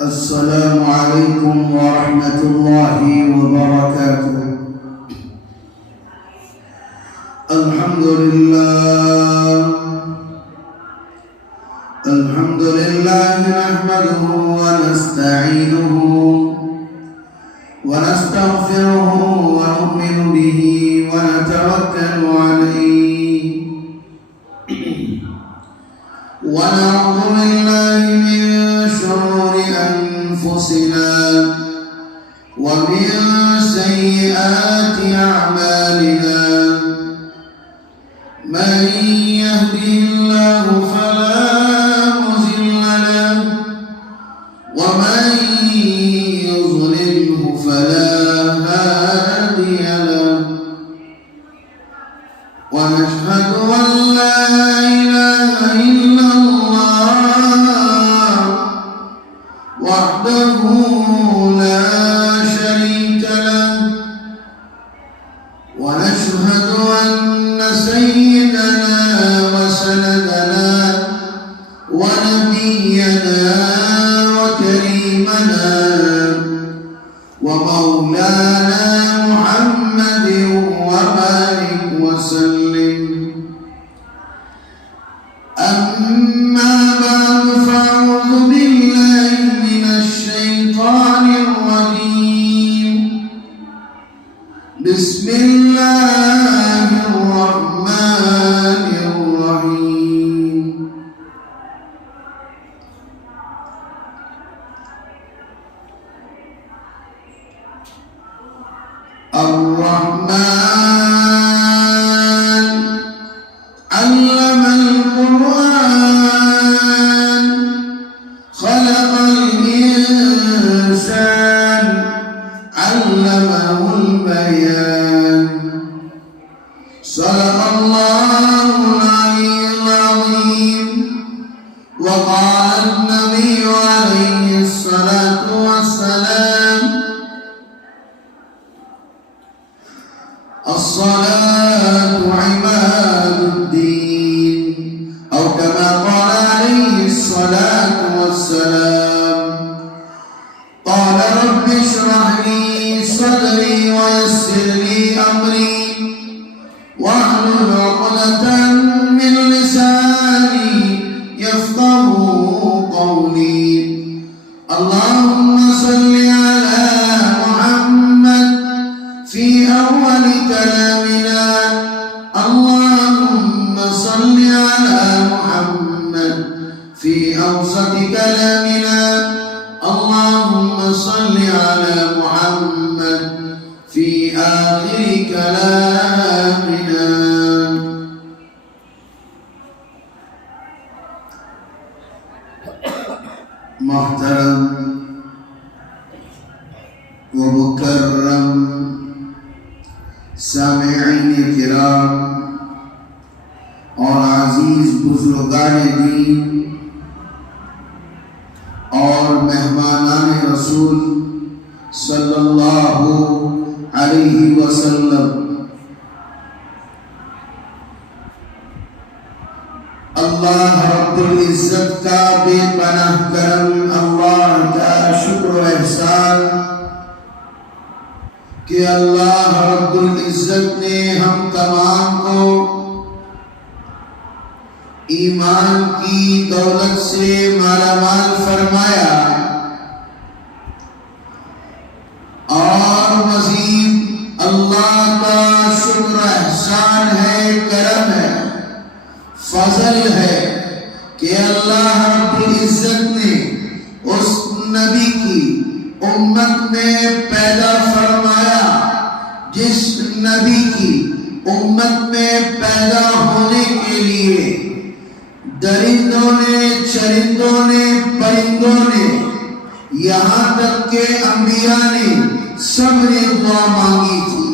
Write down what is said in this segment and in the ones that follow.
السلام عليكم ورحمة الله وبركاته. الحمد لله نحمده ونستعينه ونستغفره ونؤمن به ونتوكل عليه ونعوذ بالله من شرور أنفسنا ومن سيئات أعمالنا. من يهده الله فلا مضل له ومن يضلله فلا هادي له. ونشهد أن لا إله إلا الله وحده لا شريك له. ونشهد أن سيدنا وسندنا ونبينا وكريمنا ومولانا محمد وبارك وسلم. أما بعد فأعوذ بالله من الشيطان الرجيم. بسم الله الرحمن الرحيم. الرحمن علم القرآن خلق الإنسان علمه البيان. صدق الله العلي العظيم. وقال النبي عليه الصلاة والسلام: الصلاة عماد الدين، أو كما قال عليه الصلاة والسلام. قال رب اشرح لي صدري ويسر لي أمري واحلل عقدة من لساني يفقهوا قولي. اللهم صل على محمد في أول كلامنا. اللهم صل على محمد في أوسط كلامنا. اللهم صل على محمد في آخر كلامنا. محترم ومکرم سامعین کرام اور عزیز بزرگان دین اور مہمانان رسول صلی اللہ علیہ وسلم، اللہ رب العزت کا بے پناہ کرم، اللہ کا شکر و احسان کہ اللہ رب العزت نے ہم تمام کو ایمان کی دولت سے مالا مال فرمایا اور مزید اللہ کا شکر احسان ہے، کرم ہے، فضل ہے کہ اللہ رب العزت نے اس نبی کی امت میں پیدا فرمایا جس نبی کی امت میں پیدا ہونے کے لیے درندوں نے، چرندوں نے، پرندوں نے، یہاں تک کہ انبیاء نے سب نے دعا مانگی تھی.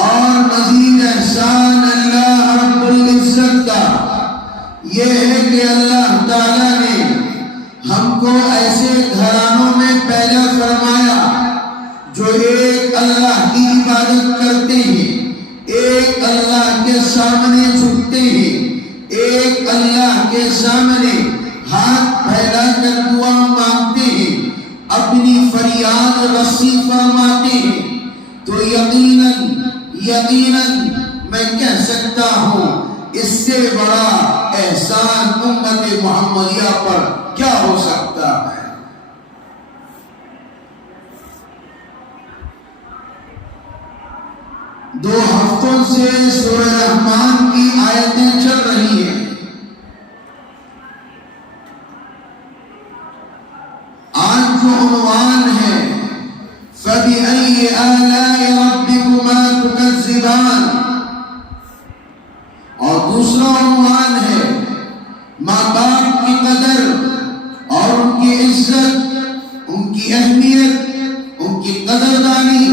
اور مزید احسان اللہ رب العزت کا یہ ہے کہ اللہ تعالیٰ نے ہم کو ایسے گھرانوں میں پیدا فرمایا جو ایک اللہ کی عبادت کرتے ہیں، ایک اللہ کے سامنے جھکتے ہیں، ایک اللہ کے سامنے ہاتھ پھیلا کر دعا مانگتے ہیں، اپنی فریاد رسی فرماتے ہیں، تو یقیناً میں کہہ سکتا ہوں اس سے بڑا احسان امت محمدیہ پر کیا ہو سکتا ہے۔ دو ہفتوں سے سورہ رحمان کی آیتیں چل رہی ہیں۔ آج جو عنوان ہے فَبِأَيِّ آلَاءِ رَبِّكُمَا تُكَذِّبَانِ، اور دوسرا عنوان ہے ماں باپ کی قدر اور ان کی عزت، ان کی اہمیت، ان کی قدردانی،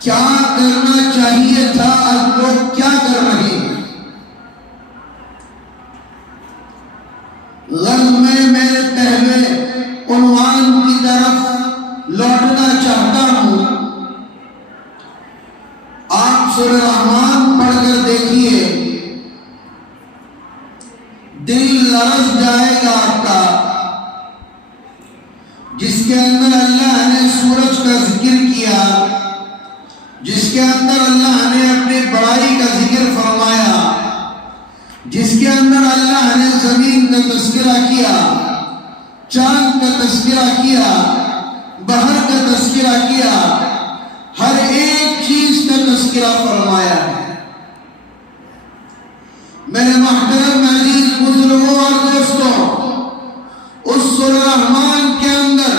کیا کرنا چاہیے تھا اب لوگ کیا کر رہے ہیں۔ غرض میں پہلے عنوان کی طرف لوٹنا چاہتا ہوں۔ آپ سورہ رحمان پڑھ کر دیکھیے، دل لرز جائے گا آپ کا، جس کے اندر اللہ نے سورج کا ذکر کیا، جس کے اندر اللہ نے اپنی بڑائی کا ذکر فرمایا، جس کے اندر اللہ نے زمین کا تذکرہ کیا، چاند کا تذکرہ کیا، بحر کا تذکرہ کیا، ہر ایک چیز کا تذکرہ فرمایا ہے۔ میرے محترم عزیز بزرگوں اور دوستوں، اس سورہ رحمان کے اندر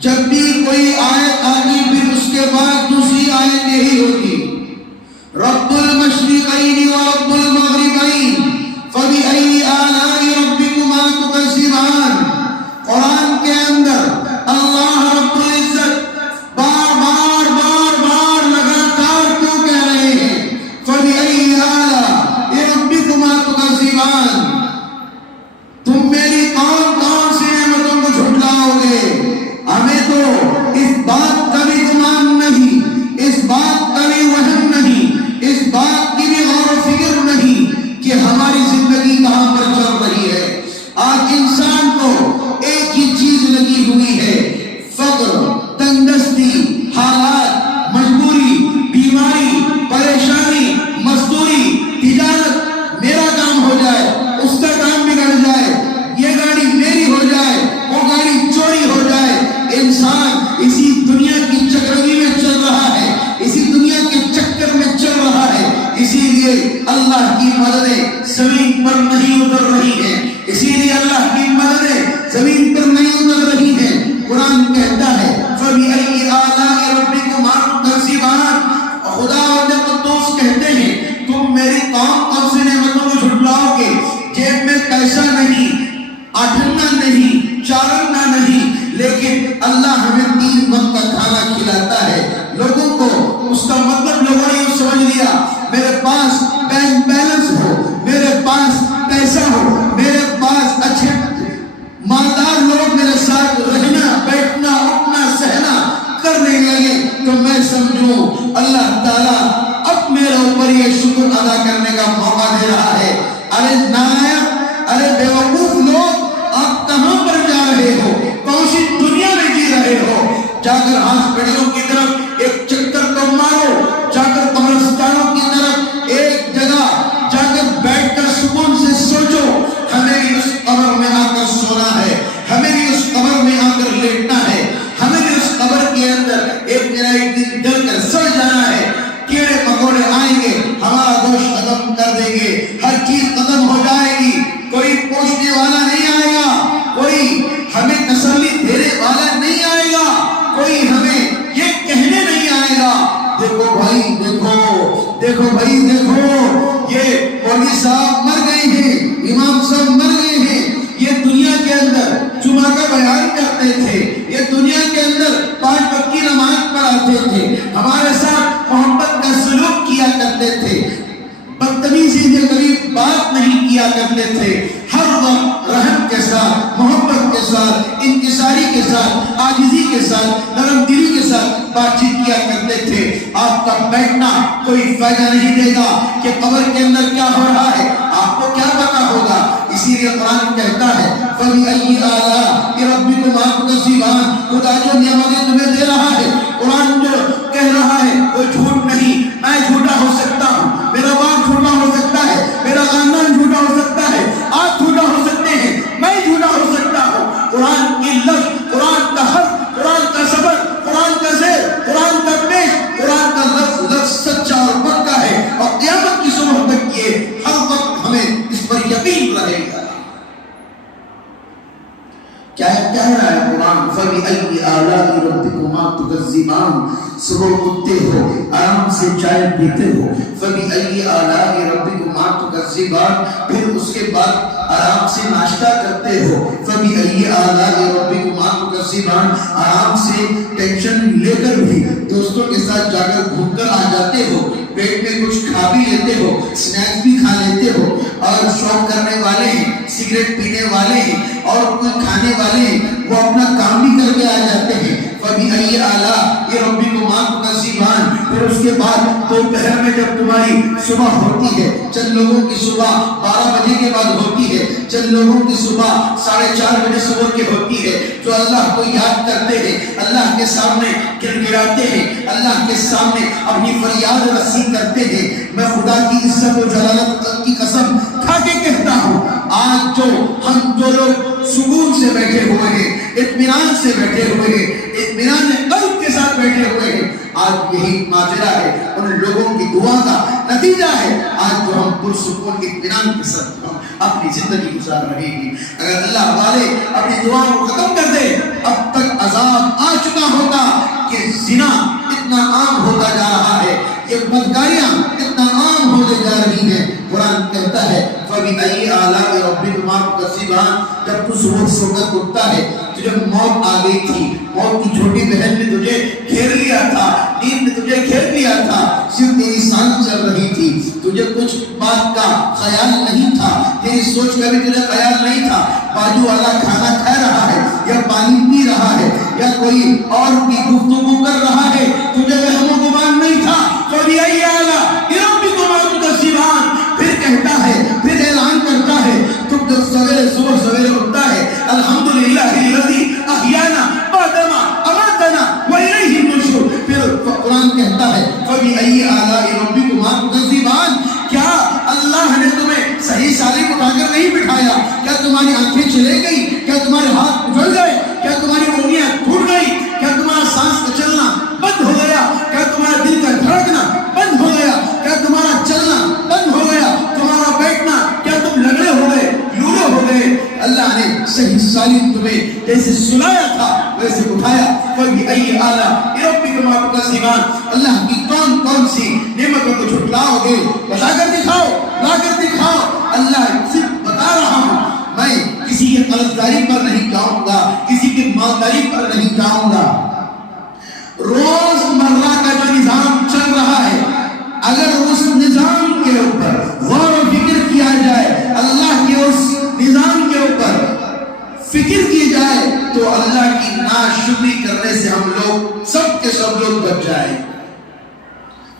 جب بھی کوئی آیت آتی پھر اس کے بعد دوسری آیت یہی ہوتی، رب المشرقین ورب المغربین فبأي آلاء ربكما تكذبان۔ قرآن کے اندر اللہ رب العزت بار بار لگاتار کیوں کہہ رہے ہیں فبأي آلاء ربكما تكذبان، تم میری کون سی نعمتوں کو جھٹلاؤ گے؟ ہمیں تو اس بات کا بھی گمان نہیں، اس بات کا بھی وہم نہیں، اس بات کی بھی غور و فکر نہیں کہ ہماری زندگی کہاں پر چل رہی ہے۔ آج انسان کو ایک ہی چیز لگی ہوئی ہے، فقر، تنگدستی، حالات، مجبوری، بیماری، پریشانی، مزدوری، تجارت، میرا کام ہو جائے، اس کا کام بگڑ جائے، یہ گاڑی میری ہو جائے، وہ گاڑی چوری ہو جائے۔ انسان اسی دنیا کی چکروی میں چل رہا ہے، اسی دنیا کے چکر میں چل رہا ہے، اسی لیے اللہ کی مددیں زمین پر نہیں اتر رہی ہیں، اسی لیے اللہ کی مددیں زمین پر نہیں اتر رہی ہیں۔ قرآن کہتا ہے فَبِأَيِّ آلَاءِ رَبِّكُمَا تُكَذِّبَانِ، خدا اور قدوس کہتے ہیں تم میری کون سی نعمتوں کو جھٹلاؤ گے؟ جیب میں پیسہ نہیں، آٹھنا نہیں، چارنا نہیں، لیکن اللہ ہمیں 3 وقت کا کھانا کھلاتا ہے۔ لوگوں کو اس کا مطلب لوگوں نے سمجھ لیا، میرے پاس بینک بیلنس ہو، میرے پاس پیسہ ہو، میرے پاس اچھے مالدار لوگ میرے ساتھ رہنا، بیٹھنا، اٹھنا، سہنا کرنے لگے تو میں سمجھوں اللہ تعالیٰ اب میرے اوپر یہ شکر ادا کرنے کا موقع دے رہا ہے۔ ارے نالائق، ارے بیوقوف لوگ، آپ کہاں پر جا رہے ہو؟ کون سی دنیا میں جی رہے ہو؟ جا کر ہاسپٹلوں کی طرف ایک چکر تو مارو، جا کر قبرستانوں کی طرف ایک جگہ جا کر بیٹھ کر سکون سے سوچو، ہمیں بھی اس قبر میں آ کر سونا ہے، ہمیں بھی اس قبر میں آ کر لیٹنا ہے، ہمیں بھی اس قبر کے اندر ایک دن جل کر سڑ جانا ہے۔ کیڑے مکوڑے آئیں گے، ہمارا گوشت ختم کر دیں گے، ہر چیز ختم ہو جائے گی، کوئی پوچھنے والا نہیں آئے گا، کوئی ہمیں تسلی دینے والا نہیں آئے گا، کوئی ہمیں یہ کہنے نہیں آئے گا دیکھو بھائی، دیکھو بھائی، دیکھو یہ مولوی صاحب مر گئے ہیں، امام صاحب مر گئے ہیں، یہ دنیا کے اندر جمعہ کا بیان کرتے تھے، یہ دنیا کے اندر 5 وقت کی نماز پڑھاتے تھے، ہمارے ساتھ محبت کا سلوک کیا کرتے تھے، بدتمیزی سے کبھی بات نہیں کیا کرتے تھے، ہر وقت رحم کے ساتھ، محبت کے ساتھ، انکساری کے ساتھ، عاجزی کے ساتھ، نرم دلی کے ساتھ بات چیت کیا کرتے تھے۔ آپ کا بیٹھنا کوئی فائدہ نہیں دے گا کہ قبر کے اندر کیا ہو رہا ہے، آپ کو کیا پتا ہوگا؟ اسی لیے قرآن کہتا ہے فَبِأَيِّ آلَاءِ رَبِّكُمَا تُكَذِّبَانِ، خدا جو نعمتیں تمہیں دے رہا ہے، قرآن جو کہہ رہا ہے وہ جھوٹ نہیں. میں جھوٹا ہو سکتا ہوں، میرا باپ جھوٹا ہو سکتا ہے، میرا خاندان جھوٹا ہو سکتا ہے، آپ جھوٹا ہو سکتے ہیں، میں جھوٹا ہو سکتا ہوں. قرآن کی لفظ، قرآن کا حرف، قرآن کا صبر، قرآن کا زیر، قرآن کا پیش، قرآن کا لفظ سچا اور پکا ہے، اور قیامت کی صبح تک یہ ہر وقت ہمیں اس پر یقین رہے گا. کیا کہہ رہا ہے قرآن؟ فَبِأَيِّ آلَاءِ رَبِّكُمَا تُكَذِّبَانِ، صبح اٹھتے ہو، آرام سے چائے پیتے ہو، فَبِأَيِّ آلَاءِ رَبِّكُمَا تُكَذِّبَانِ، پھر اس کے بعد آرام سے ناشتہ کرتے ہو، فَبِأَيِّ آلَاءِ رَبِّكُمَا تُكَذِّبَانِ، آرام سے ٹینشن لے کر بھی دوستوں کے ساتھ جا کر گھوم کر آ جاتے ہو، پیٹ میں کچھ کھا بھی لیتے ہو، سنیکس بھی کھا لیتے ہو، اور شوق کرنے والے ہیں، سگریٹ پینے والے ہیں اور کوئی کھانے والے ہیں، وہ اپنا کام بھی کر کے آ جاتے ہیں. فَبِأَيِّ آلَاءِ رَبِّكُمَا تُكَذِّبَانِ، پھر اس کے بعد دوپہر میں جب تمہاری صبح ہوتی ہے، چند لوگوں کی صبح 12 بجے کے بعد ہوتی ہے، چند لوگوں کی صبح 4:30 بجے صبح کی ہوتی ہے، جو اللہ کو یاد کرتے ہیں، اللہ کے سامنے گر گراتے ہیں، اللہ کے سامنے اپنی فریاد رسی کرتے ہیں. میں خدا کی عزت و جلالت کی قسم کھا کے کہتا ہوں، آج ہم جو لوگ سکون سے بیٹھے ہوئے ہیں، اطمینان سے بیٹھے ہوئے ہیں، اطمینان قلب کے ساتھ بیٹھے ہوئے ہیں، آج یہی ماجرا ہے، ان لوگوں کی دعا کا نتیجہ ہے آج جو ہم پرسکون اطمینان کے ساتھ ہم اپنی زندگی گزار رہے ہیں. اگر اللہ والے اپنی دعاؤں کو ختم کر دے، اب تک عذاب آ چکا ہوتا کہ زنا اتنا عام ہوتا جا رہا ہے، یہ بدکاریاں اتنا عام ہوتے جا رہی ہیں. قرآن کہتا ہے فَبِأَيِّ آلَاءِ رَبِّكُمَا تُكَذِّبَانِ، جب تو صبح سو کر اٹھتا ہے، تجھے موت آ گئی تھی، موت کی چھوٹی بہن نے تجھے گھیر لیا تھا، نیند نے تجھے گھیر لیا تھا، صرف تیری سانس چل رہی تھی، تجھے کچھ بات کا خیال نہیں تھا، تیری سوچ کا بھی تجھے خیال نہیں تھا، بازو والا کھانا کھا رہا ہے یا پانی پی رہا ہے یا کوئی اور کی گفتگو کر رہا ہے، تجھے وہم و گمان نہیں تھا. فَبِأَيِّ آلَاءِ رَبِّكُمَا تُكَذِّبَانِ، پھر کہتا ہے، پھر اعلان کرتا ہے، تم جب صبح سویرے اٹھتا ہے، الحمدللہ الذی احیانا بعدما اماتنا والیہ النشور، پھر قرآن کہتا ہے فَبِأَيِّ آلَاءِ رَبِّكُمَا تُكَذِّبَانِ، کیا اللہ نے تمہیں صحیح سالم اٹھا کر نہیں بٹھایا؟ کیا تمہاری آنکھیں چلے گئی؟ کیا تمہارے ہاتھ اجڑ گئے؟ کیا تمہاری انگلیاں ٹوٹ گئی؟ کیا تمہارا سانس کا چلنا بند ہو گیا؟ کیا تمہارا دل کا دھڑکنا بند ہو گیا؟ کیا تمہارا چلنا بند ہو گیا؟ تمہارا بیٹھنا، کیا تم لگڑے ہو گئے، لولے ہو گئے؟ اللہ نے صحیح سالم تمہیں جیسے سلایا تھا ویسے اٹھایا. فَبِأَيِّ آلَاءِ رَبِّكُمَا تُكَذِّبَانِ، اللہ کی کون کون سی نعمتوں کو جھٹلاؤ گے؟ بتا کر دکھاؤ، لا کر دکھاؤ. اللہ صرف بتا رہا ہوں، میں کسی کی قرضداری پر نہیں جاؤں گا، کسی کی مالداری پر نہیں جاؤں گا. روز مرہ کا جو نظام چل رہا ہے، اگر اس نظام کے اوپر غور و فکر کیا جائے، اللہ کے اس نظام کے اوپر فکر کی جائے، تو اللہ کی ناشکری کرنے سے ہم لوگ سب کے سب لوگ بچ جائیں.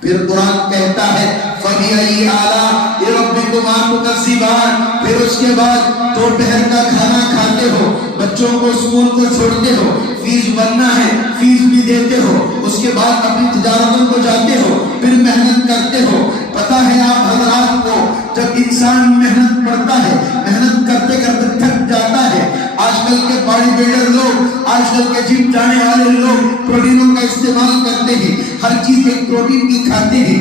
پھر قرآن کہتا ہے فَبِأَيِّ آلَاءِ رَبِّكُمَا تُكَذِّبَانِ، پھر اس کے بعد دوپہر کا کھانا کھاتے ہو، بچوں کو اسکول کو چھوڑتے ہو، فیس بننا ہے فیس بھی دیتے ہو، اس کے بعد اپنی تجارتوں کو جاتے ہو، پھر محنت کرتے ہو. پتہ ہے آپ حضرات کو، جب انسان محنت کرتا ہے، محنت کرتے کرتے تھک جاتا ہے. آج کل کے باڈی بلڈر لوگ، آج کل کے جم جانے والے لوگ پروٹینوں کا استعمال کرتے ہیں، ہر چیز ایک پروٹین کی کھاتے ہیں،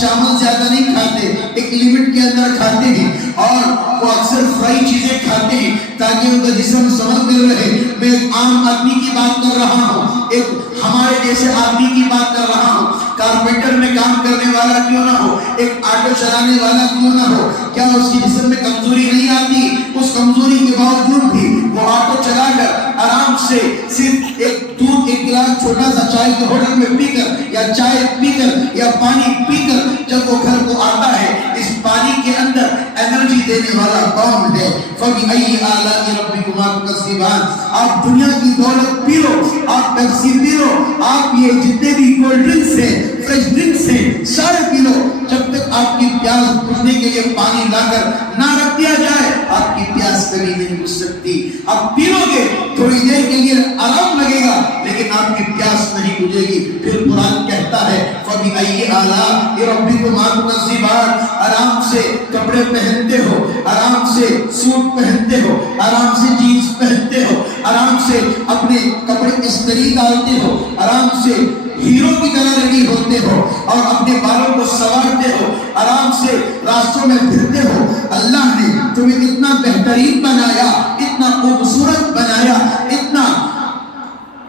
چاول زیادہ نہیں کھاتے، ایک لیمٹ کے اندر کھاتے ہیں، اور وہ اکثر فرائی چیزیں کھاتے ہیں تاکہ ان کا جسم سنبھل کر رہے. میں ایک عام آدمی کی بات کر رہا ہوں، ایک ہمارے جیسے آدمی کی بات کر رہا ہوں. کارپینٹر میں کام کرنے والا کیوں نہ ہو، ایک آٹو چلانے والا کیوں نہ ہو، کیا اس کی جسم میں کمزوری نہیں آتی؟ اس کمزوری کے باوجود بھی وہ آٹو چلا کر آرام سے صرف ایک دودھ ایک گلاس چھوٹا سا چائے کے ہوٹل میں پی کر یا چائے پی کر یا پانی پی کر جب وہ گھر کو آتا ہے، اس پانی کے اندر انرجی دینے والا کون ہے؟ فَبِأَيِّ آلَاءِ رَبِّكُمَا تُكَذِّبَانِ، آپ دنیا کی دولت پی لو، آپ پیپسی پی لو، آپ یہ جتنے بھی کولڈ ڈرنکس ہیں، فریش ڈرنکس ہیں، سارے پی لو، جب تک آپ کی پیاس بجھنے کے لیے پانی لا کر نہ رکھ دیا جائے، آپ کی پیاس کبھی نہیں بجھ سکتی. آپ پیو گے تھوڑی دیر کے لیے آرام لگے گا لیکن آپ کی پیاس نہیں بجھے گی. پھر قرآن کہتا ہے فَبِأَيِّ آلَاءِ رَبِّكُمَا تُكَذِّبَانِ، آرام سے کپڑے پہنتے ہو، آرام سے سوٹ پہنتے ہو، آرام سے جینس پہنتے ہو، آرام سے اپنے کپڑے استری ڈالتے ہو، آرام سے ہیرو کی طرح ریڈی ہوتے ہو اور اپنے بالوں کو سنوارتے ہو، آرام سے راستوں میں پھرتے ہو. اللہ نے تمہیں اتنا بہترین بنایا، اتنا خوبصورت بنایا، اتنا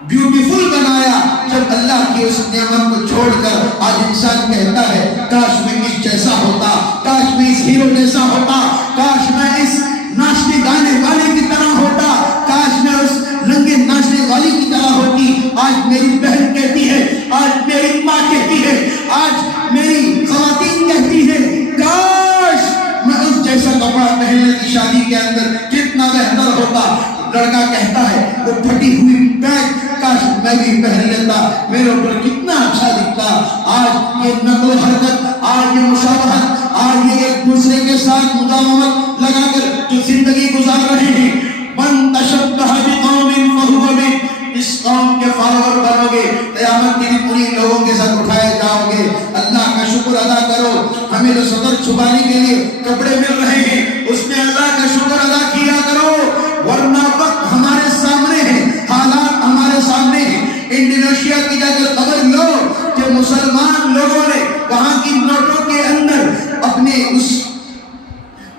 بیوٹیفل بنایا. جب اللہ کی اس نعمت کو چھوڑ کر آج انسان کہتا ہے کاش میں اس جیسا ہوتا، کاش میں اس ہیرو جیسا ہوتا، کاش میں اس ناچنے گانے والے کی طرح ہوتا، کاش میں اس لنگے ناچنے والی کی طرح ہوتی. آج میری بہن کہتی ہے، آج میری ماں کہتی ہے، آج میری خواتین کہتی ہے کاش میں اس جیسا کپڑا پہن لیتی شادی کے اندر، کتنا بہتر ہوتا. لڑکا کہتا ہے وہ پھٹی ہوئی پینٹ کاش میں بھی پہن لیتا، میرے اوپر کتنا اچھا دکھتا. آج یہ نقل و حرکت، آج یہ مشابہت، آج یہ ایک دوسرے کے ساتھ مداومت لگا کر جو زندگی گزار رہے ہیں، من تشبہ بقوم فہو منہم، اس قوم کے فالوور بنو گے، قیامت کے دن انہی لوگوں کے ساتھ اٹھائے جاؤ گے. اللہ کا شکر ادا کرو، ہمیں جو صدر چھپانے کے لیے کپڑے مل رہے ہیں اس میں اللہ کا شکر ادا کیا کرو، ورنہ وقت ہمارے سامنے ہے، حالات ہمارے سامنے ہیں. انڈونیشیا کی جا کر خبر لو کہ مسلمان لوگوں نے وہاں کی نوٹوں کے اندر اپنے اس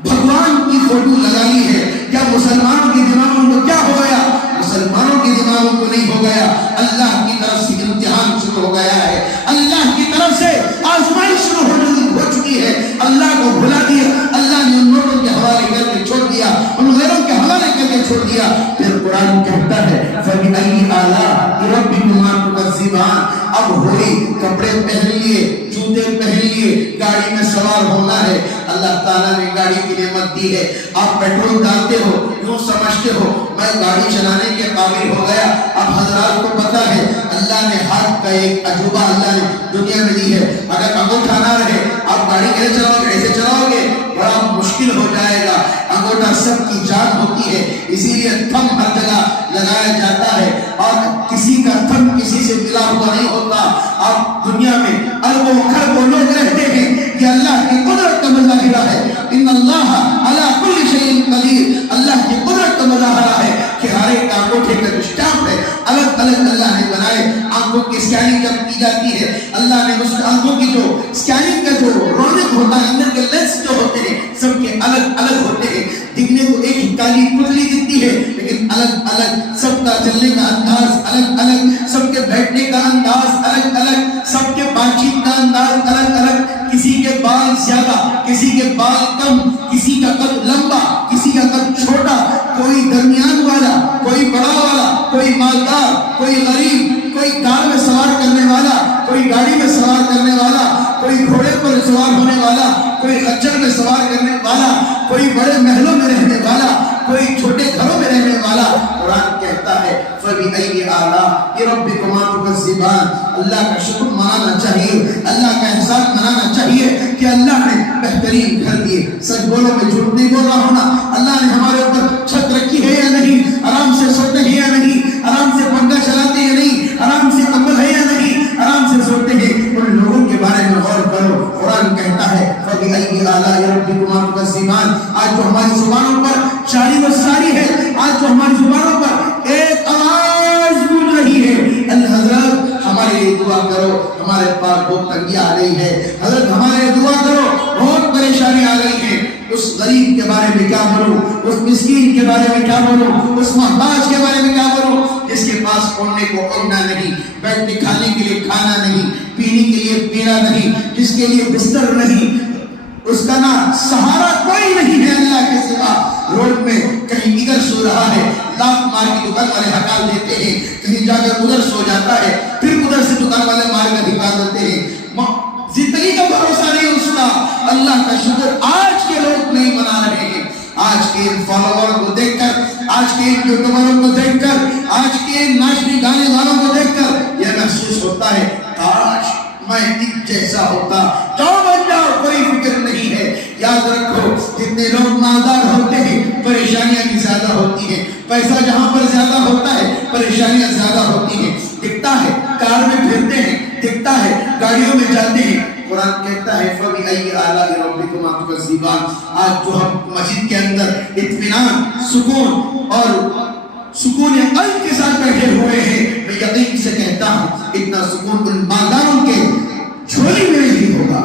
بھگوان کی فوٹو لگا لی ہے. کیا مسلمانوں کے دماغوں کو کیا ہو گیا؟ مسلمانوں کے دماغوں کو نہیں ہو گیا، اللہ کی طرف سے امتحان شروع ہو گیا ہے، اللہ کی طرف سے آزمائش شروع ہو چکی ہے. اللہ کو بھلا دیا، اللہ نے ان نوٹوں کے حوالے کر کے چھوڑ دیا، ان غیروں کے حوالے کر کے چھوڑ دیا. پھر قرآن کہتا ہے فَبِأَيِّ آلَاءِ رَبِّكُمَا تُكَذِّبَانِ، اب ہوئی کپڑے پہن لیے، جوتے پہن لیے، گاڑی میں سوار ہونا ہے. اللہ تعالیٰ نے گاڑی کی نعمت دی ہے. آپ پیٹرول ڈالتے ہو، یوں سمجھتے ہو میں گاڑی چلانے کے قابل ہو گیا. اب حضرات کو پتا ہے اللہ نے ہاتھ کا ایک عجوبہ اللہ نے دنیا میں دی ہے. اگر انگوٹھا نہ رہے آپ گاڑی کیسے چلاؤ گے؟ ایسے چلاؤ گے بڑا مشکل ہو جائے گا. انگوٹھا سب کی جان ہوتی ہے، اسی لیے تھم ہر جگہ لگایا جاتا ہے اور کسی کا تھم کسی سے ملا ہوا نہیں ہوتا. آپ دنیا میں اربوں خربوں لوگ رہتے ہیں، یہ اللہ کی قدرت کا مظاہرہ ہے. ان اللہ علی کل شیء قدیر، اللہ کی قدرت کا مظاہرہ ہے کہ ہر ایک انگوٹھے کا جو اسٹامپ ہے الگ الگ اللہ نے بنائے. آنکھوں کی اسکیننگ جب کی جاتی ہے اللہ نے اس آنکھوں کی جو اسکیننگ کا جو رونق ہوتا ہے، اندر کے لینس جو ہوتے ہیں سب کے الگ الگ ہوتے ہیں. دکھنے کو ایک ہی کالی پتلی دکھتی ہے لیکن الگ الگ، سب کا چلنے کا انداز الگ الگ، سب کے بیٹھنے کا انداز الگ الگ، سب کے بات چیت کا انداز الگ الگ. کسی کے بال زیادہ، کسی کے بال کم، کسی کا قد لمبا، کسی کا قد چھوٹا، کوئی درمیان والا، کوئی بڑا والا، کوئی مالدار، کوئی غریب، کوئی کار میں سوار کرنے والا، کوئی گاڑی میں سوار کرنے والا، کوئی گھوڑے پر سوار ہونے والا، کوئی خچر میں سوار کرنے والا، کوئی بڑے محلوں میں رہنے والا، کوئی چھوٹے گھروں میں رہنے والا. قرآن کہتا ہے فَبِأَيِّ آلَاءِ رَبِّكُمَا تُكَذِّبَانِ، اللہ کا شکر منانا چاہیے، اللہ کا احسان منانا چاہیے کہ اللہ نے بہترین گھر دیے. سچ بولو، میں جھوٹ نہیں بول رہا ہوں نا. اللہ نے ہمارے اوپر چھت رکھی ہے یا نہیں، آرام سے سوتے ہیں یا نہیں، آرام سے پنکھا چلاتے ہیں یا نہیں، آرام سے کمبل ہے یا نہیں، آرام سے سوتے ہیں. ان لوگوں کے بارے میں غور کرو. قرآن کہتا ہے فَبِأَيِّ آلَاءِ رَبِّكُمَا تُكَذِّبَانِ. آج جو ہماری زبانوں پر شاعری و ساری ہے، آج جو ہماری زبانوں پر ایک آواز گونج رہی ہے، حضرت ہمارے لیے دعا کرو، ہمارے پاس بہت تنگی آ رہی ہے، حضرت ہمارے لیے دعا کرو، بہت پریشانی آ رہی ہے. اس غریب کے بارے میں کیا بولوں، اس مسکین کے بارے میں کیا بولوں، اس محتاج کے بارے میں کیا بولوں جس کے پاس اوڑھنے کو اوڑھنا نہیں، بیٹھنے کھانے کے لیے کھانا نہیں، پینے کے لیے پینا نہیں، جس کے لیے بستر نہیں، اس کا نا سہارا کوئی نہیں ہے اللہ کے سوا. روڈ میں کہیں ادھر سو رہا ہے، لاکھ مار کی دکان والے ہٹا دیتے ہیں، کہیں جا کر ادھر سو جاتا ہے، پھر ادھر سے دکان والے مار کر دکھا دیتے ہیں. زندگی کا بھروسہ نہیں اس کا. اللہ کا شکر آج کے لوگ نہیں منا رہے ہیں. آج کے ان فالووروں کو دیکھ کر، آج کے ان یوٹیوبروں کو دیکھ کر، آج کے ان ناچنے گانے والوں کو دیکھ کر یہ محسوس ہوتا ہے کاش میں ایک جیسا ہوتا. جاؤ بن جاؤ، کوئی فکر نہیں ہے. یاد رکھو جتنے لوگ مالدار ہوتے ہیں پریشانیاں بھی زیادہ ہوتی ہیں، پیسہ جہاں پر زیادہ ہوتا ہے پریشانیاں زیادہ ہوتی ہیں، دکھتا ہے کار میں پھرتے ہیں، دکھتا ہے گاڑیوں میں جاتے ہیں، قرآن کہتا ہے فَبِأَيِّ آلَاءِ رَبِّكُمَا تُكَذِّبَانِ۔ آج جو ہم مسجد کے اندر اطمینان، سکون اور سکون قلب کے ساتھ بیٹھے ہوئے ہیں، میں یقین سے کہتا ہوں اتنا سکون ان مالداروں کے جھولی میں نہیں ہوگا۔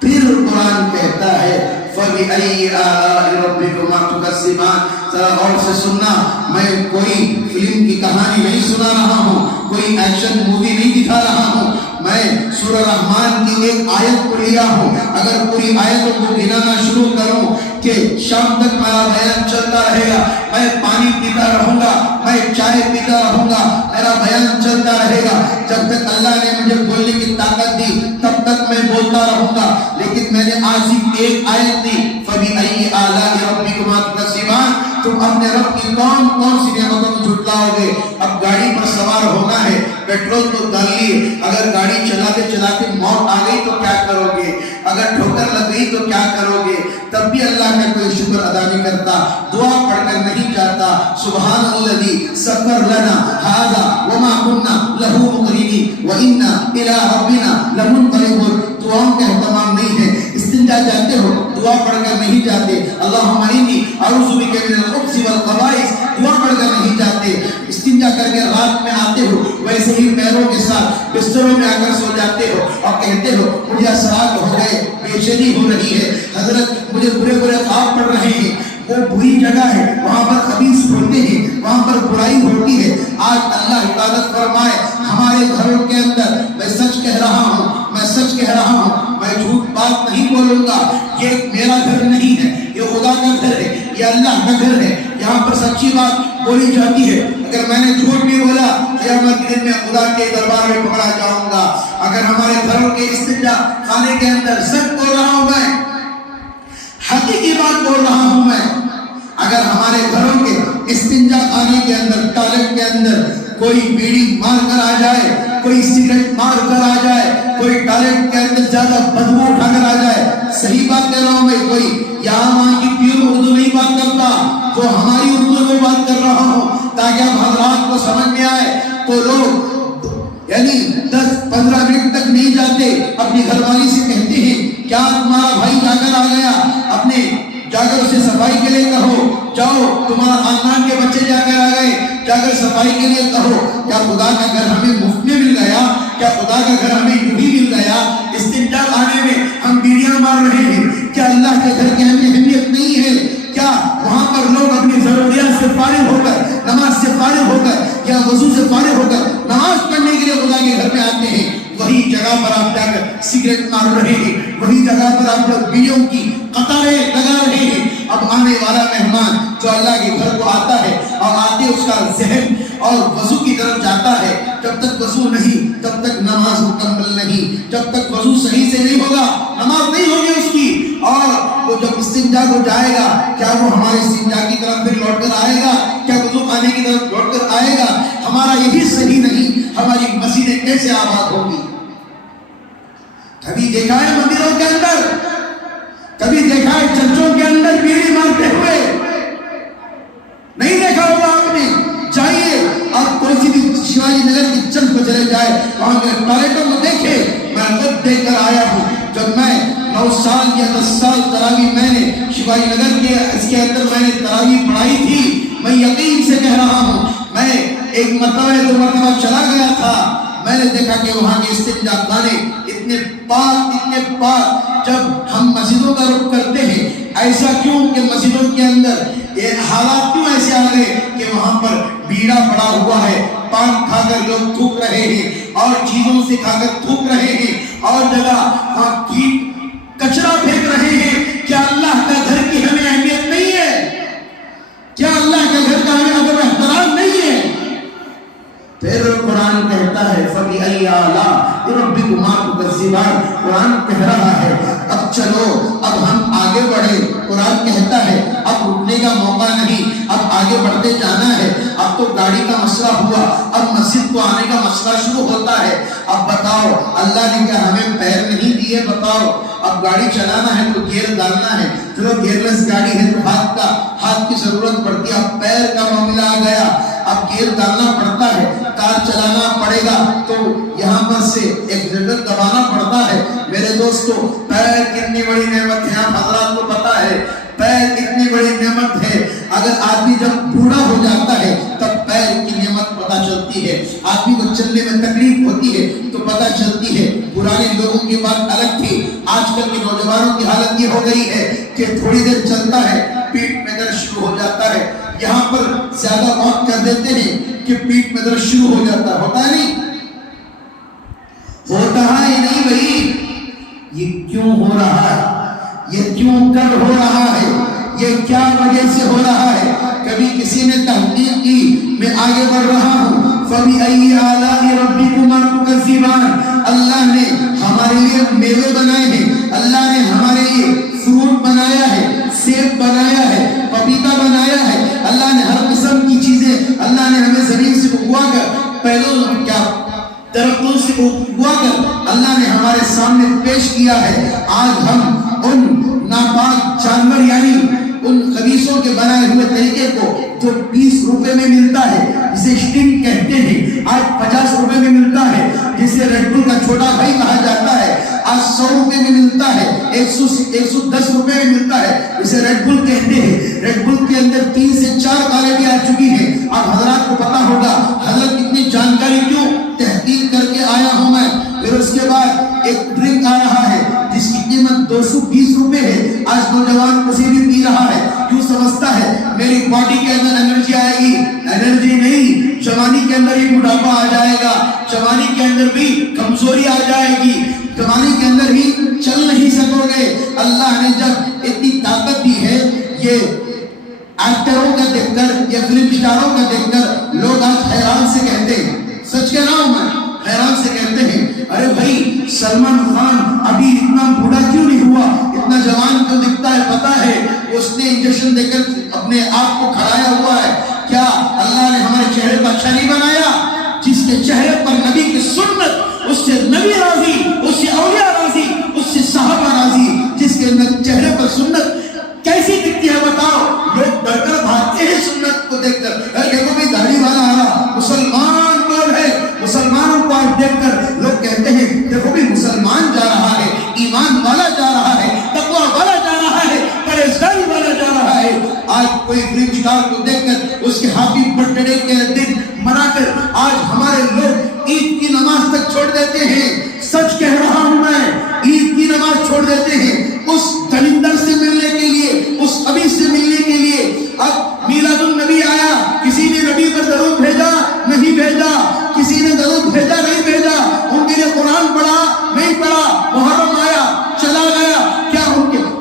پھر قرآن کہتا ہے فَبِأَيِّ آلَاءِ رَبِّكُمَا تُكَذِّبَانِ۔ ذرا غور سے سننا، میں کوئی فلم کی کہانی نہیں سنا رہا ہوں، کوئی ایکشن مووی نہیں دکھا رہا ہوں، میں سورہ رحمان کی ایک آیت کو لیا ہوں۔ اگر پوری آیتوں کو گنانا شروع کروں کہ شام تک میرا بیان چلتا رہے گا، میں پانی پیتا رہوں گا، میں چائے پیتا رہوں گا، میرا بیان چلتا رہے گا، جب تک اللہ نے مجھے بولنے کی طاقت دی تب تک میں بولتا رہوں گا۔ لیکن میں نے آج صرف ایک آیت دی فَبِأَيِّ آلَاءِ رَبِّكُمَا تُكَذِّبَانِ۔ تم اپنے رب کی کون کون سی نعمتوں کو جھٹلاؤ گے؟ اب گاڑی پر سوار ہونا ہے، پیٹرول تو ڈال لیے، اگر گاڑی چلاتے چلاتے موت آ گئی تو کیا کرو گے؟ اگر ٹھوکر لگ گئی تو کیا کرو گے؟ تب بھی اللہ کا کوئی شکر ادا نہیں کرتا، دعا پڑھ کر نہیں جاتا سبحان الذی سخر لنا ھذا وما كنا له مقرنین وانا الى ربنا لمنقلبون۔ دعاؤں کا اہتمام نہیں ہے، استنجا جاتے ہو دعا پڑھ کر نہیں جاتے، اللہم انی اعوذ بک من الخبث والخبائث دعا پڑھ کر نہیں جاتے، استنجا کر کے رات میں آتے ہو ویسے ہی پیروں کے ساتھ بستروں میں آ کر سو جاتے ہو اور کہتے ہو مجھے اثرات ہو گئے، بے چینی ہو رہی ہے، حضرت مجھے برے برے خواب پڑ رہے ہیں۔ وہ بری جگہ ہے، وہاں پر خبیث ہوتے ہیں، وہاں پر برائی ہوتی ہے۔ آج اللہ حفاظت فرمائے ہمارے گھروں کے اندر، میں سچ کہہ رہا ہوں، میں سچ کہہ رہا ہوں، میں جھوٹ بات نہیں بولوں گا، یہ میرا گھر نہیں ہے، یہ خدا کا گھر ہے، یہ اللہ کا گھر ہے، یہاں پر سچی بات بولی جاتی ہے۔ اگر میں نے جھوٹ بھی بولا قیامت کے دن میں خدا کے دربار میں پکڑا جاؤں گا۔ اگر ہمارے گھروں کے استنجا خانے کے اندر سچ بول رہا ہوں میں، حقیقی بات بول رہا ہوں میں، اگر ہمارے گھروں کے استنجا خانے کے اندر ٹوائلٹ کے اندر کوئی بیڑی مار کر آ جائے، کوئی سگریٹ مار کر آ جائے، کوئی ٹوائلٹ کے اندر زیادہ بدبو اٹھا کر آ جائے، صحیح بات کہہ رہا ہوں میں، کوئی یہاں وہاں کی پیور اردو نہیں بات کرتا، وہ ہماری اردو میں بات کر رہا ہوں تاکہ اب حضرات کو سمجھ میں آئے۔ تو لوگ یعنی 10-15 منٹ تک نہیں جاتے، اپنی گھر والی سے کہتے ہیں کیا تمہارا بھائی جا کر آ گیا، اپنے جا کر اسے صفائی کے لیے کہو، جاؤ تمہارا خاندان کے بچے جا کر آ گئے، جا کر صفائی کے لیے کہو۔ کیا خدا کا گھر ہمیں مفت میں مل گیا؟ کیا خدا کا گھر ہمیں یوں ہی مل گیا؟ استنجا خانے میں ہم بیڑیاں مار رہے ہیں، کیا اللہ کے گھر کی ہمیں اہمیت نہیں ہے؟ کیا وہاں پر لوگ اپنی ضروریات سے فارغ ہو کر، نماز سے فارغ ہو کر یا وضو سے فارغ ہو کر نماز پڑھنے کے لیے خدا کے گھر میں آتے ہیں؟ وہی جگہ پر آپ جا کر سگریٹ مار رہے ہیں، وہی جگہ پر آپ لوگ بیڑیوں کی قطاریں لگا رہے ہیں۔ اب آنے والا مہمان جو اللہ کے گھر کو آتا ہے اور آتے اس کا ذہن اور وضو کی طرف جاتا ہے، جب تک وضو نہیں تب تک نماز مکمل نہیں، جب تک وضو صحیح سے نہیں ہوگا نماز نہیں ہوگی اس کی، اور وہ جب استنجا کو جائے گا کیا وہ ہمارے استنجا کی طرف پھر لوٹ کر آئے گا؟ کیا وضو خانے کی طرف لوٹ کر آئے گا؟ ہمارا یہی صحیح نہیں، ہماری مسجدیں کیسے آباد ہوگی؟ کبھی دیکھا ہے مندروں کے اندر، کبھی دیکھا ہے چرچوں کے اندر بیڑی مارتے ہوئے؟ نہیں دیکھا ہوگا آپ نے۔ چاہیے آپ کوئی سی بھی شیواجی نگر کی چل کو چلے جائے، وہاں کے ٹوائلٹوں کو دیکھے۔ میں خود دیکھ کر آیا ہوں، جب میں 9 سال یا 10 سال تراویح میں نے شیواجی نگر کے اس کے اندر میں نے تراویح پڑھائی تھی، میں یقین سے کہہ رہا ہوں، میں ایک مرتبہ 2 مرتبہ چلا گیا تھا، میں نے دیکھا کہ وہاں کے استنجا خانے اتنے پاک، جب ہم مسجدوں کا رخ کرتے ہیں ایسا کیوں کہ مسجدوں کے اندر یہ حالات کیوں ایسے آ گئے کہ وہاں پر بیڑا پڑا ہوا ہے، پان کھا کر لوگ تھوک رہے ہیں اور چیزوں سے کھا کر تھوک رہے ہیں، اور جگہ کچرا پھینک رہے ہیں۔ کیا اللہ کا گھر کی ہمیں اہمیت نہیں ہے؟ کیا اللہ کا گھر کا ہمیں ادب احترام نہیں ہے؟ پھر قرآن کہتا ہے فَبِأَيِّ آلَاءِ رَبِّكُمَا تُكَذِّبَانِ، قرآن کہہ رہا ہے اب چلو، اب ہم آگے بڑھے۔ قرآن کہتا ہے اب رکنے کا موقع نہیں، اب آگے بڑھتے جانا ہے۔ اب تو گاڑی کا مسئلہ ہوا، اب مسجد کو آنے کا مسئلہ شروع ہوتا ہے۔ اب بتاؤ اللہ نے کیا ہمیں پیر نہیں دیے؟ بتاؤ اب گاڑی چلانا ہے تو گیئر ڈالنا ہے، چلو گیئرلیس گاڑی ہے تو ہاتھ کی ضرورت پڑتی ہے، اب پیر کا معاملہ آ گیا، اب گیئر ڈالنا پڑتا ہے، کار چلانا پڑے گا تو یہاں پر سے ایکسیلیٹر دبانا پڑتا ہے۔ میرے دوستو پیر کتنی بڑی نعمت ہے، آپ حضرات کو پتا ہے پیر کتنی بڑی نعمت ہے۔ اگر آدمی جب بوڑھا ہو جاتا ہے تب پیر کی نعمت پتہ چلتی ہے، آدمی کو چلنے میں تکلیف ہوتی ہے تو پتہ چلتی ہے۔ پرانے لوگوں کی بات الگ تھی، آج کل کے نوجوانوں کی حالت یہ ہو گئی ہے کہ تھوڑی دیر چلتا ہے پیٹھ میں درد شروع ہو جاتا ہے، یہاں پر زیادہ موت کر دیتے ہیں کہ پیٹھ میں درد شروع ہو جاتا ہے، ہوتا ہے نہیں؟ ہوتا ہے نہیں بھائی؟ یہ کیوں ہو رہا ہے؟ یہ کیوں کر ہو رہا ہے؟ یہ کیا وجہ سے ہو رہا ہے؟ کبھی کسی نے تحقیق کی، میں آگے بڑھ رہا ہوں، فَبِأَيِّ آلَاءِ رَبِّكُمَا تُكَذِّبَانِ، اللہ نے ہمارے لیے میوے بنائے ہیں، اللہ نے ہمارے لیے فروٹ بنایا ہے، سیب بنایا ہے، پپیتا بنایا ہے، اللہ نے ہر قسم کی چیزیں، اللہ نے ہمیں زمین سے اگوا کر پہلوں کیا درختوں سے اگوا کر اللہ نے ہمارے سامنے پیش کیا ہے۔ آج ہم ان ناپاک جانور یعنی ان خبیثوں کے بنائے ہوئے طریقے کو جو 20 روپے میں ملتا ہے جسے سٹنگ کہتے ہیں، آج 50 روپے میں ملتا ہے جسے ریڈ بل کا چھوٹا بھائی کہا جاتا ہے، آج 100 روپے میں ملتا ہے، 110 روپے میں ملتا ہے جسے ریڈ بل کہتے ہیں۔ ریڈ بل کے اندر 3 سے 4 کوالٹی آ چکی ہیں۔ اب حضرات کو پتا ہوگا حضرت کتنی جانکاری کیوں تحقیق کر کے آیا ہوں میں۔ پھر اس کے بعد ایک ڈرنک آ رہا ہے جس کی قیمت 220 روپے ہے، آج نوجوان اسے بھی پی رہا ہے، کیوں سمجھتا ہے میری باڈی کے اندر انرجی آئے گی؟ انرجی نہیں، جوانی کے اندر ہی بڑھاپا آ جائے گا، جوانی کے اندر بھی کمزوری آ جائے گی، جوانی کے اندر ہی چل نہیں سکو گے۔ اللہ نے جب اتنی طاقت دی ہے، یہ ایکٹروں کا دیکھ کر یا فلم اسٹاروں کا دیکھ کر لوگ آج حیران سے کہتے ہیں، سچ کہہ رہا ہوں میں، حیران سے کہتے ہیں ارے بھائی سلمان خان ابھی اتنا بوڑھا کیوں نہیں ہوا، اتنا جوان کیوں دکھتا ہے؟ پتا ہے اس نے انجیکشن دے کر اپنے آپ کو کھڑایا ہوا ہے۔ کیا اللہ نے ہمارے چہرے پر اچھا نہیں بنایا؟ جس کے چہرے پر نبی کی سنت، اس سے نبی راضی، اس سے اولیاء راضی، اس سے صحابہ راضی۔ جس کے چہرے پر سنت کیسی دکھتی ہے بتاؤ؟ لوگ ڈر کر بھاگتے ہیں سنت کو دیکھ کر، دیکھو بھائی داڑھی والا آ رہا، مسلمان کون ہے؟ مسلمانوں کو آپ دیکھ کر لوگ کہتے ہیں دیکھو بھی مسلمان جا رہا ہے، ایمان والا جا رہا ہے، تقوی والا جا رہا ہے، پرہیزگاری والا جا رہا ہے۔ آج کوئی فلم اسٹار کو دیکھ کر اس کے ہیپی برتھ ڈے کے دن منا کر آج ہمارے لوگ عید کی نماز تک چھوڑ دیتے ہیں۔ سچ کہہ رہا ہوں میں، عید کی نماز چھوڑ دیتے ہیں اس دلندر سے ملنے کے لیے، اس خبیث سے ملنے کے لیے۔ اب میلاد النبی آیا، کسی نے نبی پر درود بھیجا؟ نہیں بھیجا۔ کسی نے درود بھیجا؟ نہیں بھیجا۔ ان کے لیے قرآن پڑھا؟ نہیں پڑھا۔ محرم آیا، چلا گیا۔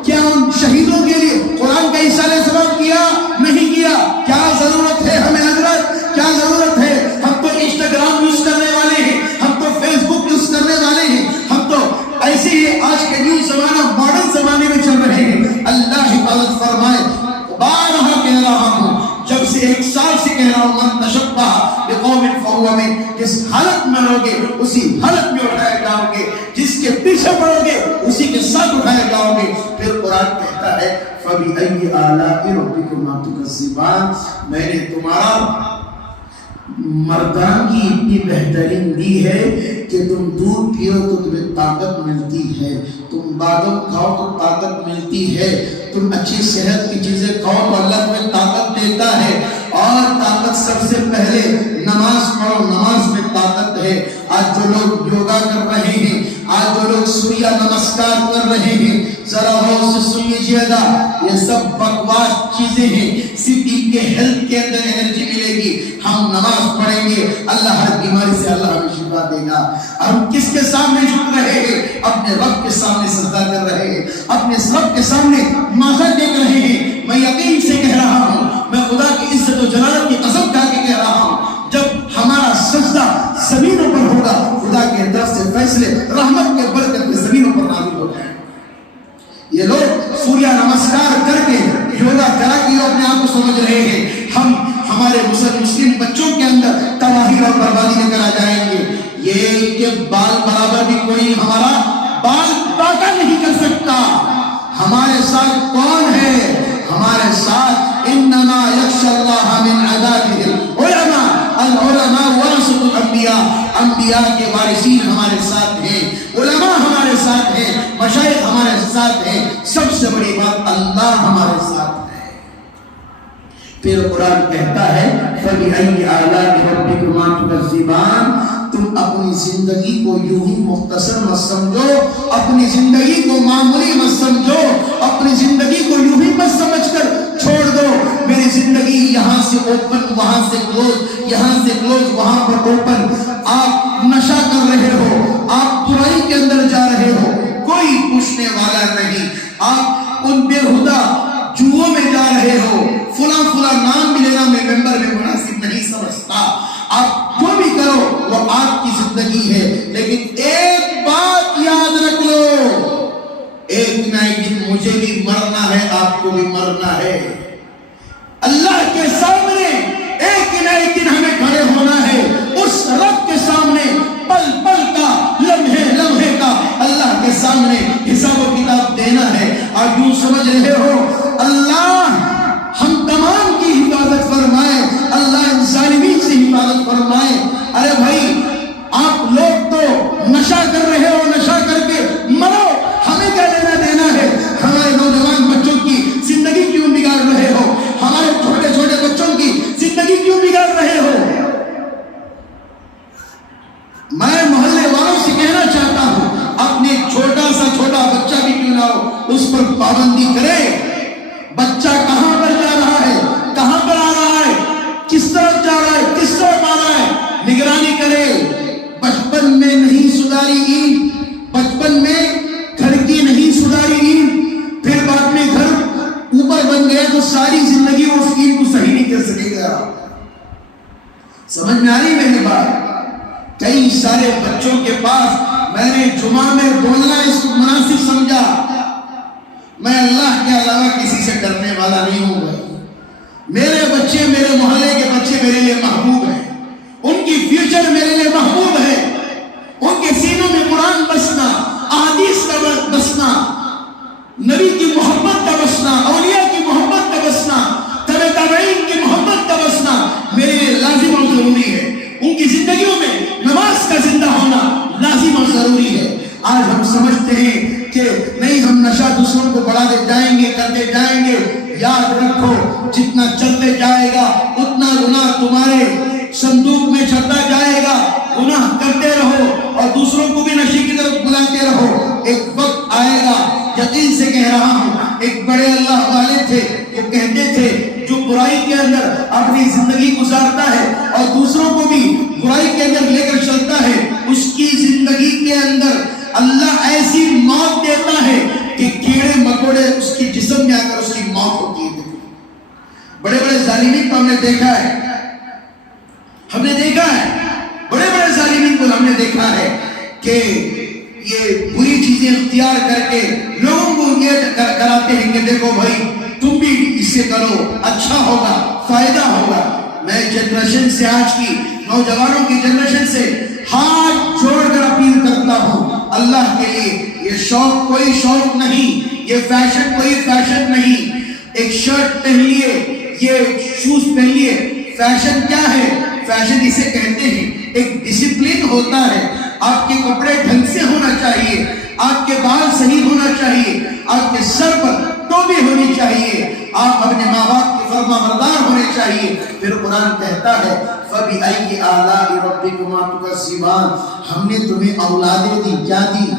کیا ان شہیدوں کے لیے قرآن کا ایصال ثواب کیا؟ نہیں کیا۔ کیا ضرورت ہے ہمیں حضرت؟ کیا ضرورت ہے؟ ہم تو انسٹاگرام یوز کرنے والے ہیں، ہم تو فیس بک یوز کرنے والے ہیں، ہم تو ایسے ہی آج کے نیو زمانہ ماڈرن زمانے میں چل رہے ہیں۔ اللہ حفاظت فرمائے۔ بارہا کہہ رہا ہوں، جب سے 1 سال سے کہہ رہا ہوں، من تشبہ بقوم فہو منہم، جس حالت میں رہو گے اسی حالت میں اٹھائے جاؤ گے، جس کے پیچھے پڑو گے اسی کے ساتھ اٹھائے جاؤ گے۔ پھر قرآن کہتا ہے فَبِأَيِّ آلَاءِ رَبِّكُمَا تُكَذِّبَانِ، میں نے تمہارا مردان کی اتنی بہترین دی ہے کہ تم دودھ پیو تو تمہیں طاقت ملتی ہے، تم بادام کھاؤ تو طاقت ملتی ہے، تم اچھی صحت کی چیزیں کھاؤ تو اللہ تمہیں طاقت دیتا ہے۔ اور طاقت سب سے پہلے نماز پڑھو، نماز میں طاقت ہے۔ آج جو لوگ یوگا کر رہے ہیں، آج جو لوگ سوریہ نمسکار کر رہے ہیں، ذرا غور سے سن لیجیے گا، یہ سب بکواس چیزیں ہیں، صرف ان کے ہیلتھ کے اندر انرجی ملے گی۔ ہم نماز پڑھیں گے، اللہ ہر بیماری سے اللہ ہمیں شفا دے گا۔ ہم کس کے سامنے جھک رہے ہیں؟ اپنے رب کے سامنے سجدہ کر رہے ہیں، اپنے رب کے سامنے ماتھا ٹیک رہے ہیں۔ میں یقین سے کہہ رہا ہوں، میں خدا کی عزت و جلالت کی قسم کھا کے کہہ رہا ہوں، جب ہمارا سجدہ زمینوں پر ہوگا، خدا کے طرف سے فیصلے رحمت کے برکت کے زمینوں پر نازل ہو جائیں۔ یہ لوگ سوریہ نمسکار کر کے یوگا کرا کے اپنے آپ کو سمجھ رہے ہیں ہم ہمارے مسلم بچوں کے اندر تباہی اور بربادی لے کر آ جائیں گے۔ یہ کہ بال برابر بھی کوئی ہمارا بال پاکا نہیں کر سکتا۔ ہمارے ساتھ کون ہے؟ ہمارے ساتھ انما یخشی اللہ من عبادہ العلماء، العلماء ورثۃ الانبیاء، انبیاء کے وارثین ہمارے ساتھ ہیں، علماء ہمارے ساتھ ہیں، مشائخ ہمارے ساتھ ہیں، سب سے بڑی بات اللہ ہمارے ساتھ ہے۔ پھر قرآن کہتا ہے فَبِأَيِّ آلَاءِ رَبِّكُمَا تُكَذِّبَانِ، تم اپنی زندگی کو یوں ہی مختصر مت سمجھو، اپنی زندگی کو معمولی مت سمجھو، اپنی زندگی کو یوں ہی مت سمجھ کر چھوڑ دو میری زندگی یہاں سے اوپن وہاں سے کلوز، یہاں سے کلوز وہاں پر اوپن۔ آپ نشہ کر رہے ہو، آپ برائی کے اندر جا رہے ہو، کوئی پوچھنے والا نہیں، آپ ان بےہودہ جوؤں میں جا رہے ہو، فلاں فلاں نام بھی لینا میں ممبر میں مناسب نہیں سمجھتا، آپ جو بھی کرو وہ آپ کی زندگی ہے، لیکن ایک بات یاد رکھ لو، ایک نہ ایک دن مجھے بھی مرنا ہے، آپ کو بھی مرنا ہے، اللہ کے سامنے ایک نہ ایک دن ہمیں کھڑے ہونا ہے، اس رب کے سامنے پل پل کا، لمحے لمحے کا اللہ کے سامنے حساب و کتاب دینا ہے۔ آج یوں سمجھ رہے ہو اللہ ہم تمام کی حفاظت فرمائے، اللہ ان ظالمین سے حفاظت فرمائے۔ ارے بھائی آپ لوگ تو نشہ کر رہے ہو، نشہ کر کے مرو، ہمیں کیا لینا دینا ہے؟ ہمارے نوجوان بچوں کی زندگی کیوں بگاڑ رہے ہو؟ ہمارے چھوٹے چھوٹے بچوں کی زندگی کیوں بگاڑ رہے ہو؟ میں محلے والوں سے کہنا چاہتا ہوں اپنے چھوٹا سا چھوٹا بچہ بھی کیوں نہ ہو اس پر پابندی کرے۔ بچہ کہاں پر جا رہا ہے، کہاں پر آ رہا ہے، کس طرف جا رہا ہے، کس طرف آ رہا ہے، نگرانی کرے۔ بچپن میں نہیں سدھاری اینٹ، بچپن میں گھر کی نہیں سدھاری اینٹ، پھر بعد میں گھر اوپر بن گیا تو ساری زندگی اس اینٹ کو صحیح نہیں کر سکے گا۔ سمجھ میں آ رہی میری بات؟ کئی سارے بچوں کے پاس میں نے جمعہ میں بولنا اس کو مناسب سمجھا، میں اللہ کے علاوہ کسی سے ڈرنے والا نہیں ہوں گا۔ میرے بچے، میرے محلے کے بچے میرے لیے محبوب ہیں، ان کی فیوچر میرے لیے محبوب ہے، ان کے سینوں میں قرآن بسنا، احادیث کا بسنا، نبی کی محبت کا بسنا، اولیاء کی محبت کا بسنا، تبع تابعین کی محبت کا بسنا میرے لیے لازم اور ضروری ہے۔ ان کی زندگیوں میں نماز کا زندہ ہونا لازم اور ضروری ہے۔ آج ہم سمجھتے ہیں کہ نہیں ہم نشہ دوسروں کو بڑھاتے جائیں گے، کرتے جائیں گے۔ یاد رکھو جتنا چلتے جائے گا اتنا گناہ تمہارے صندوق میں چڑھتا جائے گا، گناہ کرتے رہو اور دوسروں کو بھی نشے کی طرف بلاتے رہو۔ ایک وقت آئے گا، یقین سے کہہ رہا ہوں، ایک بڑے اللہ والے تھے، وہ کہتے تھے جو برائی کے اندر اپنی زندگی گزارتا ہے اور دوسروں کو بھی برائی کے اندر لے کر چلتا ہے، اس کی زندگی کے اندر اللہ ایسی موت دیتا ہے کہ کیڑے مکوڑے اس کی جسم میں آ کر اس کی موت ہوتی ہے۔ بڑے بڑے ظالمین کو ہم نے دیکھا ہے، ہم نے دیکھا ہے، بڑے بڑے ظالمین کو ہم نے دیکھا ہے کہ یہ بری چیزیں اختیار کر کے لوگوں کو یہ کراتے ہیں کہ دیکھو بھائی تم بھی اس سے کرو، اچھا ہوگا، فائدہ ہوگا۔ میں جنریشن سے، آج کی نوجوانوں کی جنریشن سے ہاتھ جوڑ کر اپیل کرتا ہوں اللہ کے لیے، یہ شوق کوئی شوق نہیں، یہ فیشن کوئی فیشن نہیں۔ ایک شرٹ پہن لیے، یہ شوز پہن لیے، فیشن کیا ہے؟ فیشن اسے کہتے ہیں ایک ڈسپلن ہوتا ہے۔ آپ کے کپڑے ڈھنگ سے ہونا چاہیے، آپ کے بال صحیح ہونا چاہیے، آپ کے سر پر ٹوپی ہونی چاہیے، آپ اپنے ماں باپ کے فرما بردار ہونے چاہیے۔ پھر قرآن کہتا ہے فَبِأَيِّ آلَاءِ رَبِّكُمَا تُكَذِّبَانِ، ہم نے تمہیں اولادیں دی، کیا دی؟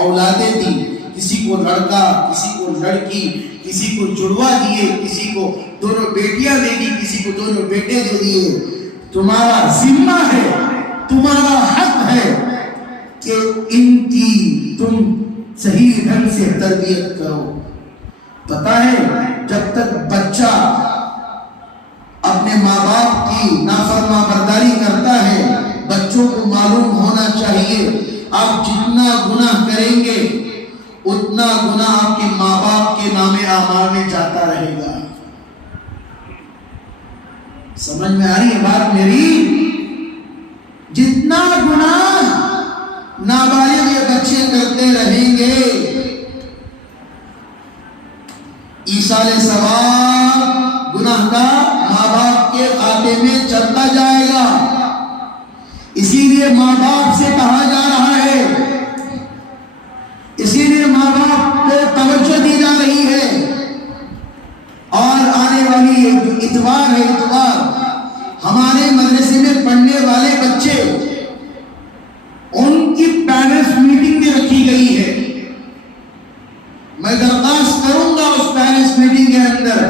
اولادیں دی، کسی کو لڑکا، کسی کو لڑکی، کسی کو جڑوا دیے، کسی کو دونوں بیٹیاں دے دی، کسی کو دونوں بیٹے دے دیے۔ تمہارا ذمہ ہے، تمہارا حق ہے کہ ان کی تم صحیح ڈھنگ سے تربیت کرو۔ پتہ ہے جب تک بچہ اپنے ماں باپ کی نافرما برداری کرتا ہے، بچوں کو معلوم ہونا چاہیے آپ جتنا گناہ کریں گے اتنا گناہ آپ کے ماں باپ کے نام اعمال میں جاتا رہے گا۔ سمجھ میں آ رہی ہے بات میری؟ جتنا گناہ نابالغ یہ بچے کرتے رہیں گے ایصال ثواب گناہ کا ماں باپ کے کھاتے میں چلتا جائے گا. اسی لیے ماں باپ سے کہا جا رہا ہے, اسی لیے ماں باپ کو توجہ دی جا رہی ہے. اور آنے والی اتوار ہے, اتوار ہمارے مدرسے میں پڑھنے والے بچے, ان کی پیرنٹس میٹنگ بھی رکھی گئی ہے. میں درخواست کروں گا اس پیرنٹس میٹنگ کے اندر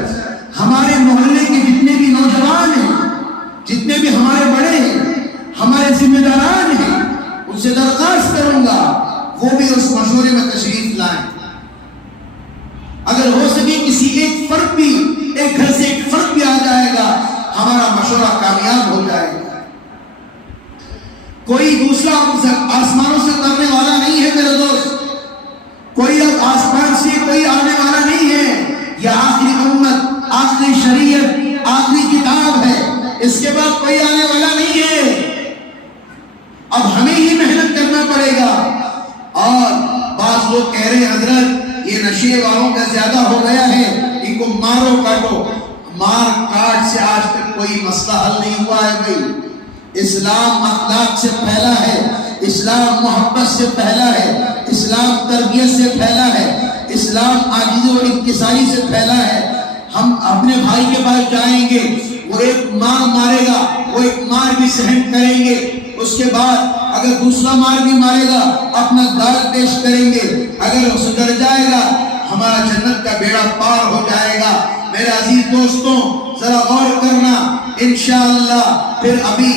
ہمارے محلے کے جتنے بھی نوجوان ہیں, جتنے بھی ہمارے بڑے ہیں, ہمارے ذمہ داران ہیں, ان سے درخواست کروں گا وہ بھی اس مشورے میں تشریف لائیں. اگر ہو سکے کسی ایک فرد بھی, ایک گھر سے ایک فرد بھی آ جائے گا, ہمارا مشورہ کامیاب ہو جائے گا. کوئی دوسرا آسمانوں سے اترنے والا نہیں ہے میرے دوست, کوئی اب آسمان سے کوئی آنے والا نہیں ہے. یہ آخری امت, آخری شریعت, آخری کتاب ہے, اس کے بعد کوئی آنے والا نہیں ہے. اب ہمیں ہی محنت کرنا پڑے گا. اور بعض لوگ کہہ رہے ہیں حضرت یہ نشے والوں کا زیادہ ہو گیا ہے, ان کو مارو کاٹو. مار کاٹ سے آج تک کوئی مسئلہ حل نہیں ہوا ہے بھائی. اسلام اخلاق سے پھیلا ہے, اسلام محبت سے پھیلا ہے, اسلام تربیت سے پھیلا ہے, اسلام عاجزی اور انکساری سے پھیلا ہے. ہم اپنے بھائی کے پاس جائیں گے, وہ ایک مار مارے گا, وہ ایک مار بھی سہن کریں گے. اس کے بعد اگر دوسرا مار بھی مارے گا اپنا داد پیش کریں گے. اگر وہ سدھر جائے گا ہمارا جنت کا بیڑا پار ہو جائے گا. میرے عزیز دوستوں ذرا غور کرنا انشاءاللہ. پھر ابھی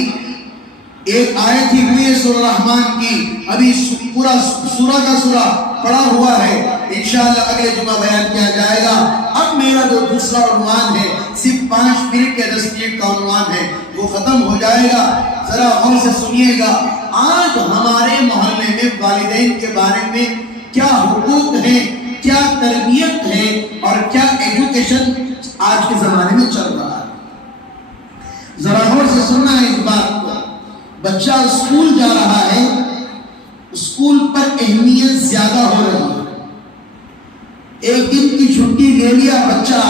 ایک آیت ہی ہوئی ہے سورہ رحمان کی, ابھی پورا سورہ کا سورہ پڑا ہوا ہے. انشاءاللہ اگلے جمعہ بیان کیا جائے گا. اب میرا جو دوسرا عنوان ہے, صرف 5 منٹ یا 10 منٹ کا عنوان ہے, وہ ختم ہو جائے گا. ذرا غور سے سنیے گا. آج ہمارے محلے میں والدین کے بارے میں کیا حقوق ہیں, کیا تربیت ہے, اور کیا ایجوکیشن آج کے زمانے میں چل رہا ہے. ذرا غور سے سننا ہے اس بات کو. بچہ اسکول جا رہا ہے, اسکول پر اہمیت زیادہ ہو رہی ہے. ایک دن کی چھٹی لے لیا بچہ,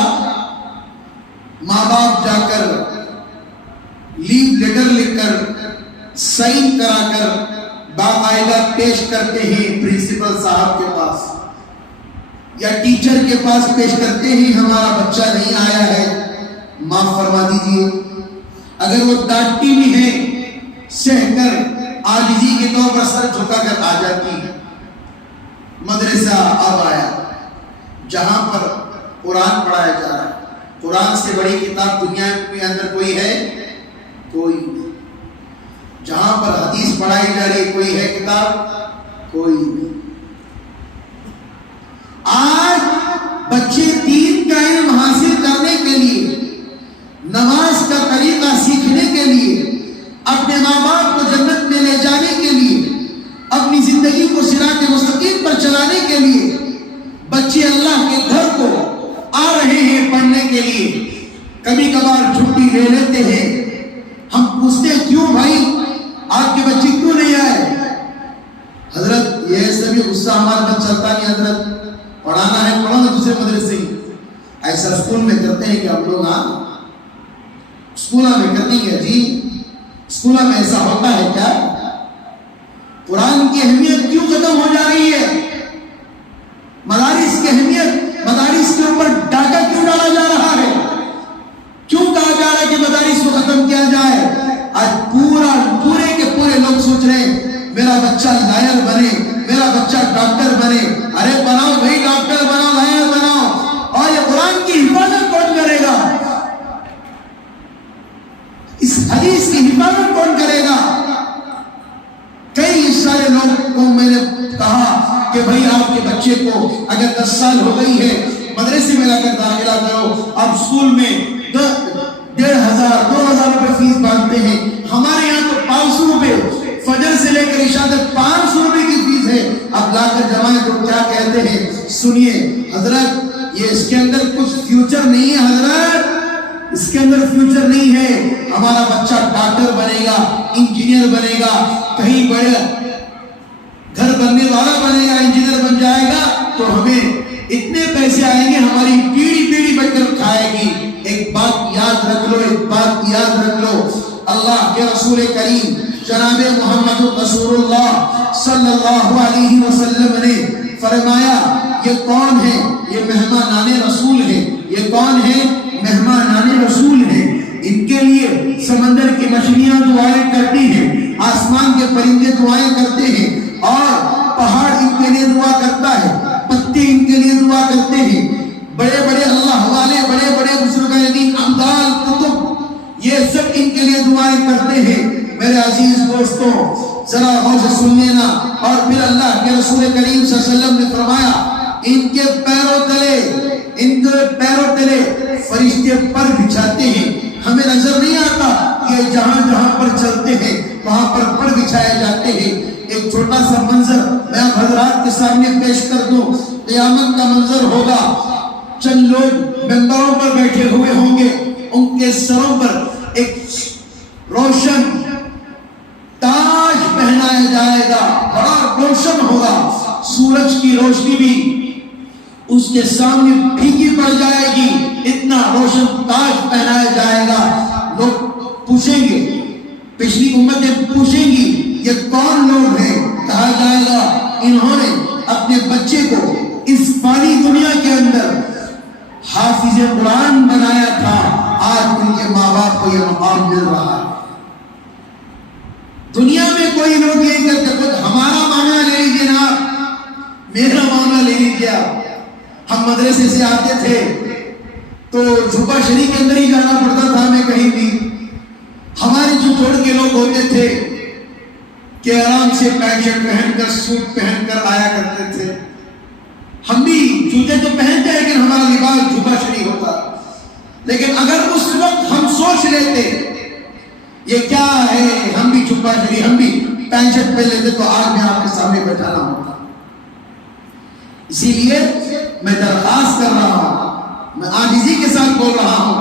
ماں باپ جا کر لیو لیٹر لکھ کر سائن کرا کر باقاعدہ پیش کرتے ہیں پرنسپل صاحب کے پاس یا ٹیچر کے پاس پیش کرتے ہیں, ہمارا بچہ نہیں آیا ہے, معاف فرما دیجیے. اگر وہ ڈانٹتی بھی ہے سہ کر عاجزی کے طور پر سر جھکا کر آ جاتی ہے. مدرسہ اب آیا جہاں پر قرآن پڑھایا جا رہا ہے. قرآن سے بڑی کتاب دنیا کے اندر کوئی ہے؟ کوئی نہیں. جہاں پر حدیث پڑھائی جا رہی ہے کوئی ہے کتاب؟ کوئی نہیں. آج بچے دین کا علم حاصل کرنے کے لیے, نماز کا طریقہ سیکھنے کے لیے, اپنے ماں باپ کو جنت میں لے جانے کے لیے, اپنی زندگی کو صراط مستقیم پر چلانے کے لیے بچے اللہ کے گھر کو آ رہے ہیں پڑھنے کے لیے. کبھی کبھار چھٹی لے لیتے ہیں. ہم پوچھتے ہیں کیوں بھائی آپ کے بچے کیوں نہیں آئے؟ حضرت یہ سبھی غصہ ہمارے پاس چلتا نہیں, حضرت پڑھانا ہے پڑھو نا دوسرے مدرسے. ایسا اسکول میں کرتے ہیں کہ ہم لوگ, ہاں اسکولوں میں کرتے ہیں جی, اسکولوں میں ایسا ہوتا ہے کیا؟ قرآن کی اہمیت کیوں ختم ہو جا رہی ہے؟ مدارس کی اہمیت, مدارس کے اوپر ڈاکہ کیوں ڈالا جا رہا ہے؟ کیوں کہا جا رہا ہے کہ مدارس کو ختم کیا جائے؟ آج پورے کے پورے لوگ سوچ رہے ہیں میرا بچہ لائر بنے, میرا بچہ ڈاکٹر بنے. ارے بناؤ بھائی, ڈاکٹر بناؤ, لائر بناؤ. اور یہ قرآن کی حفاظت کون کرے گا؟ اس حدیث کی حفاظت کون کرے گا؟ کئی سارے لوگ کو میں نے کہا کہ بھائی آپ کے بچے کو اگر 10 سال ہو گئی ہے مدرسے میں لا کر داخلہ کرو. اب اسکول میں 1,500-2,000 روپے فیس باندھتے ہیں. ہمارے یہاں تو 500 روپے, فجر سے لے کر عشاء تک 500 روپے کی فیس ہے. اب لا کر جمائیں تو کیا کہتے ہیں؟ سنیے حضرت, یہ اس کے اندر کچھ فیوچر نہیں ہے حضرت, اس کے اندر فیوچر نہیں ہے. ہمارا بچہ ڈاکٹر بنے گا, انجینئر بنے گا, کہیں بڑے گھر بننے والا بنے گا, انجینئر بن جائے گا. تو ہمیں اتنے پیسے آئیں گے ہماری پیڑھی پیڑھی بچ کر کھائے گی. ایک بات یاد رکھ لو, ایک بات یاد رکھ لو, اللہ کے رسول کریم جناب محمد رسول اللہ صلی اللہ علیہ وسلم نے فرمایا یہ کون ہے؟ یہ مہمانان رسول ہے. یہ کون ہے؟ مہمانان رسول ہے. ان کے لیے سمندر کی مچھلیاں دعائیں کرتی ہیں, آسمان کے پرندے دعائیں کرتے ہیں, اور پہاڑ ان کے لیے دعا کرتا ہے, پتے ان کے لیے دعا کرتے ہیں, بڑے بڑے اللہ والے, بڑے بڑے بزرگان دین, امدال, کتب, یہ سب ان کے لیے دعائیں کرتے ہیں. میرے عزیز دوستوں, ذرا غور سے سن لینا. اور پھر اللہ کے رسول کریم صلی اللہ علیہ وسلم نے فرمایا ان کے پیروں تلے فرشتے پر بچھاتے ہیں. ہمیں نظر نہیں آتا, یہ جہاں جہاں پر چلتے ہیں وہاں پر بچھائے جاتے ہیں. ایک چھوٹا سا منظر میں آپ حضرات کے سامنے پیش کر دوں. قیامت کا منظر ہوگا, چند لوگ ممبروں پر بیٹھے ہوئے ہوں گے, ان کے سروں پر ایک روشن تاج پہنایا جائے گا, بڑا روشن ہوگا. سورج کی روشنی بھی اس کے سامنے پھیکی پڑ جائے گی, اتنا روشن تاج پہنایا جائے گا. لوگ پوچھیں گے, پچھلی امتیں پوچھیں گی یہ کون لوگ ہیں؟ کہا جائے گا انہوں نے اپنے بچے کو اس فانی دنیا کے اندر حافظ قرآن بنایا تھا, آج ان کے ماں باپ کو یہ مقام مل رہا ہے. دنیا میں کوئی لوگ یہ کہتے خود ہمارا معاملہ لے لیجیے نا, میرا معاملہ لے لیجیے. ہم مدرسے سے آتے تھے تو جھوپا شریف کے اندر ہی جانا پڑتا تھا, ہمیں کہیں بھی. ہمارے جو چھوڑ کے لوگ ہوتے تھے کہ آرام سے پینٹ شرٹ پہن کر, سوٹ پہن کر آیا کرتے تھے. ہم بھی جوتے تو پہنتے ہیں لیکن ہمارا لباس جھوپا شریف ہوتا. لیکن اگر اس وقت ہم سوچ لیتے یہ کیا ہے, ہم بھی جھوپا شریف, ہم بھی پینٹ شرٹ پہن لیتے تو آج میں آپ کے سامنے بیٹھانا ہوتا. اسی لیے میں درخواست کر رہا ہوں, میں عاجزی کے ساتھ بول رہا ہوں,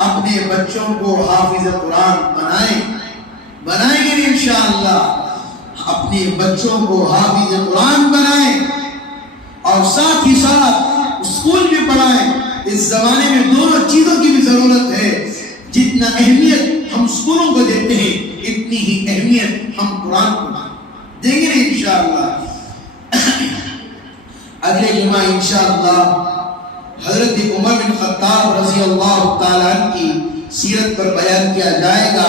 اپنے بچوں کو حافظ قرآن بنائیں گے انشاءاللہ. اپنے بچوں کو حافظ قرآن بنائیں اور ساتھ ہی ساتھ اسکول بھی پڑھائیں. اس زمانے میں دونوں چیزوں کی بھی ضرورت ہے. جتنا اہمیت ہم اسکولوں کو دیتے ہیں اتنی ہی اہمیت ہم قرآن کو دیں گے انشاءاللہ. اگلے جمعہ انشاءاللہ حضرت عمر بن خطاب رضی اللہ تعالیٰ عنہ کی سیرت پر بیان کیا جائے گا,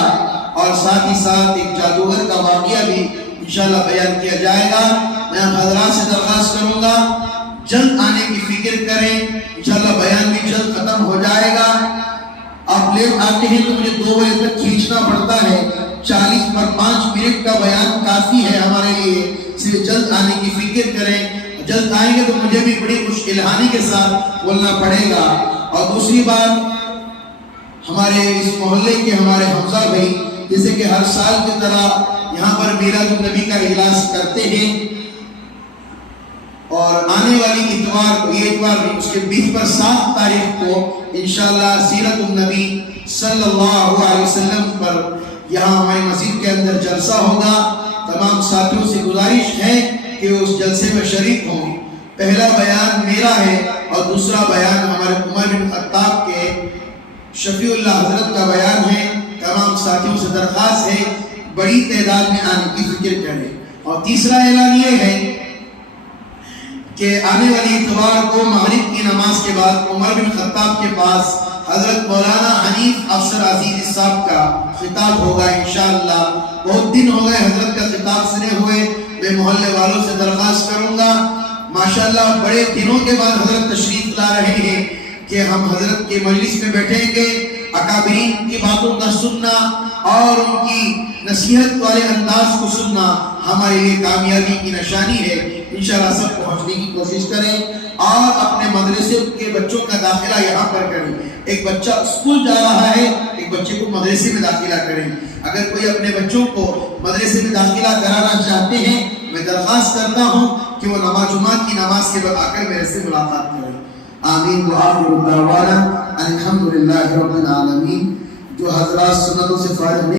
اور ساتھ ہی ساتھ ایک جادوگر کا واقعہ بھی انشاءاللہ بیان کیا جائے گا. میں حضرات سے درخواست کروں گا جلد آنے کی فکر کریں, انشاءاللہ بیان بھی جلد ختم ہو جائے گا. آپ لیٹ آتے ہیں تو مجھے 2 بجے تک کھینچنا پڑتا ہے, 40 پر 5 منٹ کا بیان کافی ہے ہمارے لیے, اس لیے جلد آنے کی فکر کریں. جلد آئیں گے تو مجھے بھی بڑی خوش الہانی کے ساتھ بولنا پڑے گا. اور دوسری بات, ہمارے اس محلے کے ہمارے حمزہ بھائی جیسے کہ ہر سال کی طرح یہاں پر میلاد النبی کا اجلاس کرتے ہیں, اور آنے والی اتوار کو, یہ اتوار بھی, اس کے 20 پر 7 تاریخ کو انشاءاللہ سیرت النبی صلی اللہ علیہ وسلم پر یہاں ہماری مسجد کے اندر جلسہ ہوگا. تمام ساتھیوں سے گزارش ہے کہ اس جلسے میں شریک ہوں. پہلا بیان میرا ہے اور دوسرا بیان ہمارے عمر بن خطاب کے شفیع اللہ حضرت کا بیان ہے. تمام ساتھیوں سے درخواست ہے بڑی تعداد میں آنے کی فکر کریں. اور تیسرا اعلان یہ ہے کہ آنے والی اتوار کو مغرب کی نماز کے بعد عمر بن خطاب کے پاس حضرت مولانا حنیف افسر عزیز صاحب کا خطاب ہوگا انشاءاللہ. بہت دن ہو گئے حضرت کا خطاب سنے ہوئے. میں محلے والوں سے درخواست کروں گا, ماشاءاللہ بڑے دنوں کے بعد حضرت تشریف لا رہے ہیں کہ ہم حضرت کے مجلس میں بیٹھیں گے. اکابرین کی باتوں کا سننا اور ان کی نصیحت والے انداز کو سننا ہمارے لیے کامیابی کی نشانی ہے. انشاءاللہ سب پہنچنے کی کوشش کریں اور اپنے مدرسے کے بچوں کا داخلہ یہاں پر کریں. ایک بچہ اسکول جا رہا ہے, ایک بچے کو مدرسے میں داخلہ کریں. اگر کوئی اپنے بچوں کو مدرسے میں داخلہ کرانا چاہتے ہیں, میں درخواست کرتا ہوں کہ وہ نماز جمعہ کی نماز کے بعد آ کر میرے سے ملاقات کریں. آمین وآخر دعوانا الحمدللہ رب العالمین. جو حضرات سنتوں سے فارغ